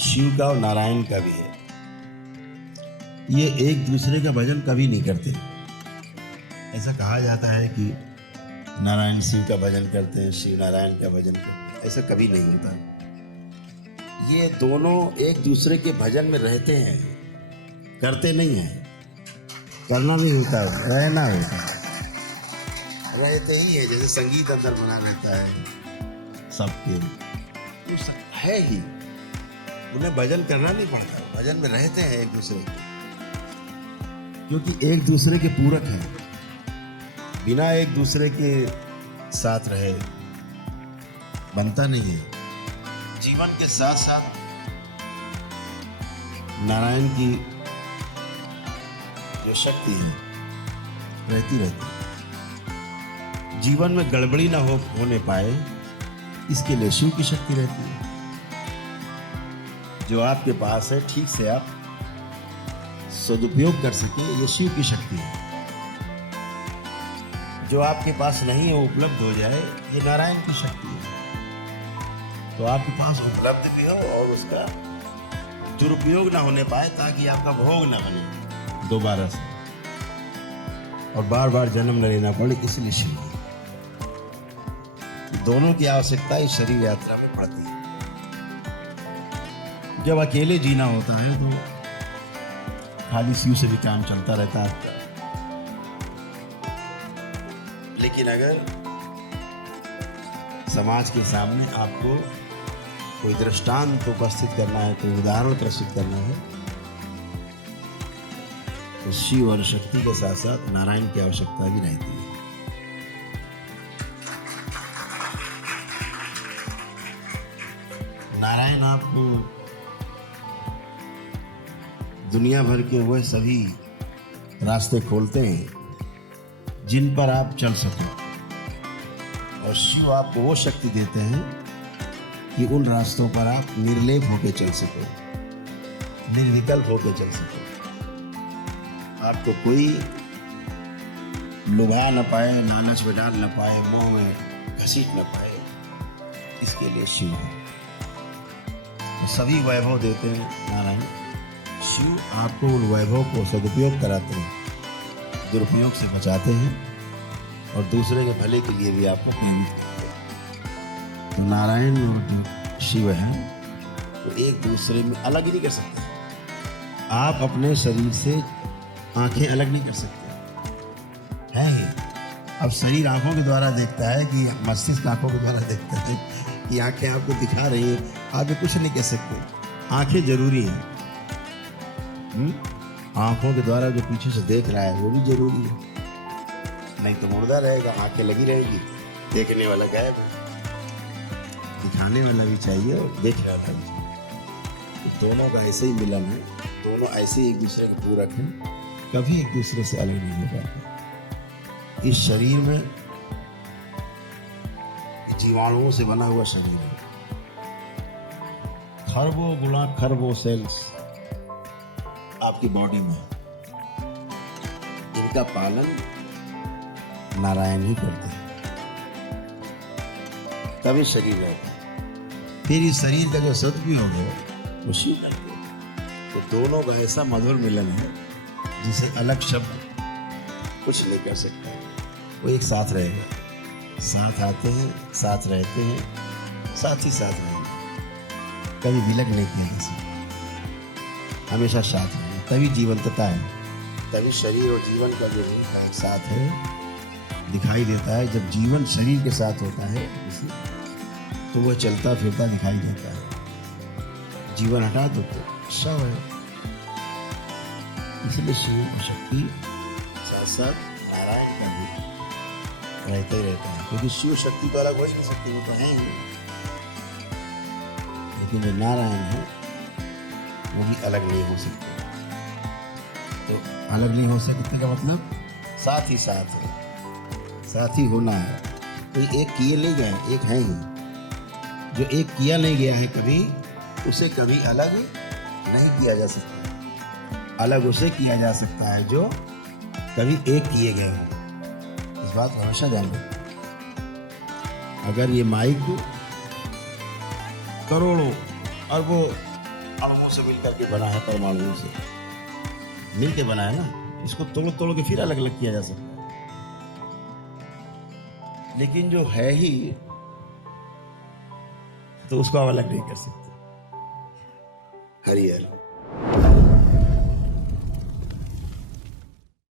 शिव का और नारायण का भी है। ये एक दूसरे का भजन कभी नहीं करते। ऐसा कहा जाता है कि नारायण शिव का भजन करते हैं, शिव नारायण का भजन करते हैं, ऐसा कभी नहीं होता। ये दोनों एक दूसरे के भजन में रहते हैं, करते नहीं हैं। करना भी होता है, रहना होता है, रहते ही है। जैसे संगीत अंदर बना रहता है सबके, तो है ही, उन्हें भजन करना नहीं पड़ता, भजन में रहते हैं एक दूसरे के, क्योंकि एक दूसरे के पूरक हैं। बिना एक दूसरे के साथ रहे बनता नहीं है। जीवन के साथ साथ नारायण की जो शक्ति है रहती रहती है। जीवन में गड़बड़ी ना होने पाए, इसके लिए शिव की शक्ति रहती है। जो आपके पास है ठीक से आप सदुपयोग कर सके, ये शिव की शक्ति है। जो आपके पास नहीं है, उपलब्ध हो जाए, ये नारायण की शक्ति है। तो आपके पास उपलब्ध भी हो और उसका दुरुपयोग ना होने पाए, ताकि आपका भोग ना बने दोबारा से और बार बार जन्म न लेना पड़े, इसलिए शिव है। दोनों की आवश्यकता इस शरीर यात्रा में पड़ती है। जब अकेले जीना होता है तो खाली शिव से भी काम चलता रहता है आपका। लेकिन अगर समाज के सामने आपको कोई दृष्टांत उपस्थित करना है, कोई उदाहरण प्रस्तुत करना है, तो शिव और शक्ति के साथ साथ नारायण की आवश्यकता भी रहती है। नारायण आपको दुनिया भर के वह सभी रास्ते खोलते हैं जिन पर आप चल सकें, और शिव आपको वो शक्ति देते हैं कि उन रास्तों पर आप निर्लेप होकर चल सको, निर्विकल्प होकर चल सको। आपको कोई लुभा न पाए, लालच में डाल न पाए, मोह में घसीट न पाए, इसके लिए शिव है। सभी वैभव देते हैं नारायण। शिव आपको उन वैभव को सदुपयोग कराते हैं, दुरुपयोग से बचाते हैं और दूसरे के भले के लिए भी आपको प्रेरित करते हैं। तो नारायण और जो शिव है वो एक दूसरे में अलग ही नहीं कर सकते। आप अपने शरीर से आंखें अलग नहीं कर सकते हैं ही। अब शरीर आंखों के द्वारा देखता है कि मस्तिष्क आंखों के द्वारा देखता है कि आंखें आपको दिखा रही हैं, आप कुछ नहीं कह सकते। आंखें जरूरी हैं। आंखों के द्वारा जो पीछे से देख रहा है वो भी जरूरी है, नहीं तो मुर्दा रहेगा। आंखें लगी रहेगी, देखने वाला गायब है। दिखाने वाला भी चाहिए और देखने वाला भी चाहिए। तो दोनों का ऐसे ही मिलन है, दोनों ऐसे एक दूसरे के पूरक हैं, कभी एक दूसरे से अलग नहीं हो पाते। इस शरीर में जीवाणुओं से बना हुआ शरीर है, खरबों गुना खरबों सेल्स आपकी बॉडी में, इनका पालन नारायण ही करते हैं, तभी शरीर रहता है। फिर इस शरीर का जो सदुपयोग है वो शिव करते हैं। तो दोनों का ऐसा मधुर मिलन है जिसे अलग शब्द कुछ नहीं कर सकता। वो एक साथ रहेगा, साथ आते हैं, साथ रहते हैं, साथ ही साथ रहेंगे। कभी विलग नहीं किया किसी, हमेशा साथ रहेंगे। तभी जीवंतता है, तभी शरीर और जीवन का जो रूप है साथ है दिखाई देता है। जब जीवन शरीर के साथ होता है तो वह चलता फिरता दिखाई देता है। जीवन हटा दो तो शव है। इसलिए शिव और शक्ति साथ साथ नारायण का भी रहता ही रहता है, क्योंकि शिव शक्ति तो अलग हो ही नहीं सकती, वो तो है ही। लेकिन जो नारायण है वो भी अलग नहीं हो सकते। तो अलग नहीं हो सकते का मतलब साथ ही साथ है, साथ ही होना है। तो एक किए नहीं गए, एक है ही। जो एक किया नहीं गया है कभी, उसे कभी अलग नहीं किया जा सकता। अलग उसे किया जा सकता है जो कभी एक किए गए हों। इस बात को हमेशा ध्यान रखें। अगर ये माइक करोड़ों अरबों अणुओं से मिल करके बना है, परमाणुओं से मिल के बना है ना। इसको तोड़ तोड़ के फिर अलग अलग किया जा सकता है, लेकिन जो है ही तो उसको आप अलग नहीं कर सकते। हरिहर